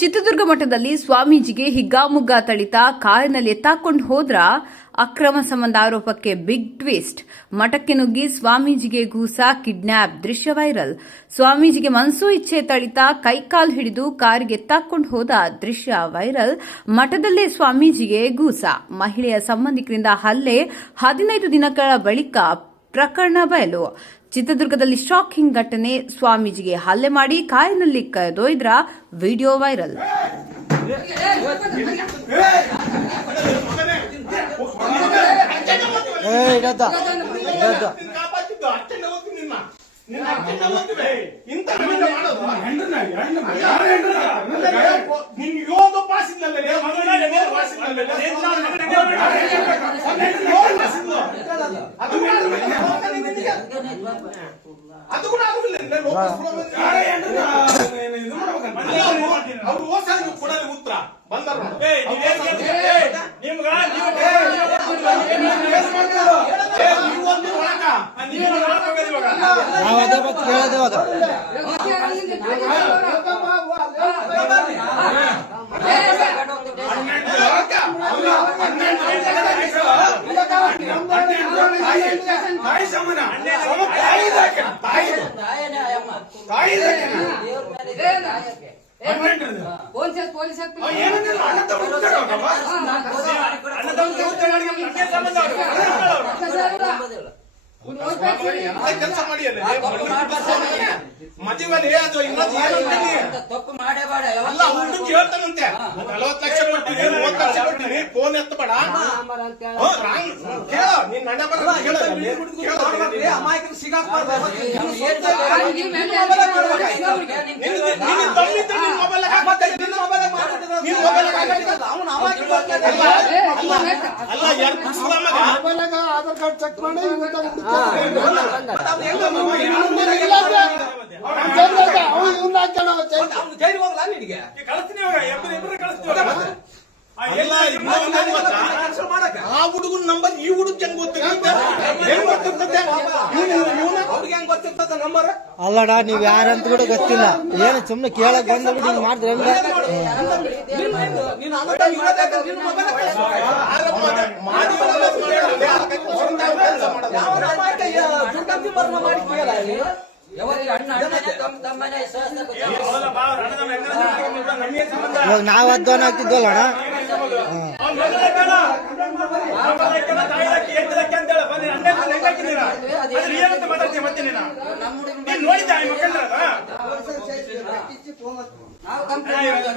ಚಿತ್ರದುರ್ಗ ಮಠದಲ್ಲಿ ಸ್ವಾಮೀಜಿಗೆ ಹಿಗ್ಗಾಮುಗ್ಗಾ ಥಳಿತ ಕಾರಿನಲ್ಲಿ ಎತ್ತಾಕೊಂಡು ಹೋದ್ರ ಅಕ್ರಮ ಸಂಬಂಧ ಆರೋಪಕ್ಕೆ ಬಿಗ್ ಟ್ವಿಸ್ಟ್. ಮಠಕ್ಕೆ ನುಗ್ಗಿ ಸ್ವಾಮೀಜಿಗೆ ಗೂಸ, ಕಿಡ್ನ್ಯಾಪ್ ದೃಶ್ಯ ವೈರಲ್. ಸ್ವಾಮೀಜಿಗೆ ಮನಸೋ ಇಚ್ಛೆ ಥಳಿತ ಕೈಕಾಲು ಹಿಡಿದು ಕಾರಿಗೆ ಎತ್ತಾಕೊಂಡು ಹೋದ ದೃಶ್ಯ ವೈರಲ್. ಮಠದಲ್ಲೇ ಸ್ವಾಮೀಜಿಗೆ ಗೂಸ, ಮಹಿಳೆಯ ಸಂಬಂಧಿಕರಿಂದ ಹಲ್ಲೆ, 15 ದಿನಗಳ ಬಳಿಕ ಪ್ರಕರಣ ಬಯಲು. ಚಿತ್ರದುರ್ಗದಲ್ಲಿ ಶಾಕಿಂಗ್ ಘಟನೆ. ಸ್ವಾಮೀಜಿಗೆ ಹಲ್ಲೆ ಮಾಡಿ ಕಾರಿನಲ್ಲಿ ಕರೆದೊಯ್ದ್ರ ವಿಡಿಯೋ ವೈರಲ್. ಅದು ಕೂಡ ಆಗುದಿಲ್ಲ. ಅವ್ರು ಹೋಸಾಗಿ ಕೊಡಲಿ ಉತ್ತರ ಬಂದರು. ಕೆಲಸ ಮಾಡಿ ಮದುವೆಲಿ ಅದು ತಪ್ಪು ಮಾಡೇಬೇಡ. ಅಲ್ಲ ಹುಡುಗ ಹೇಳ್ತಾನಂತೆ 40 ಲಕ್ಷ ಕೊಟ್ಟಿನಿ, 30 ಲಕ್ಷ ಕೊಟ್ಟಿನಿ, ಫೋನ್ ಎತ್ತಬೇಡ. ಕೇಳ ನೀನ್ ನಡೆ ಬರ ಅಮಾಯಕರು ಸಿಗಾಕ್ಬಾರ್ದು. ಅಲ್ಲ ಆಧಾರ್ ಕಾರ್ಡ್ ಚೆಕ್ ಮಾಡಿ ಆ ಹುಡುಗನ ನಂಬರ್ ಈ ಹುಡುಗ ಹೆಂಗ್ ಗೊತ್ತಿರ್ತದೆ ನಂಬರ್? ಅಲ್ಲಡ ನೀವ್ ಯಾರಂತ ಕೂಡ ಗೊತ್ತಿಲ್ಲ, ಏನು ಸುಮ್ನೆ ಕೇಳಕ್ ಬಂದ್ಬಿಟ್ಟು ಹಿಂಗ್ ಮಾಡಿದ್ರೆ ಇವಾಗ ನಾವ್ ಅಧ್ವಾನ ಆಗ್ತಿದ್ವಲ್ಲಣ್ಣ. ನೋಡಿದ್ದ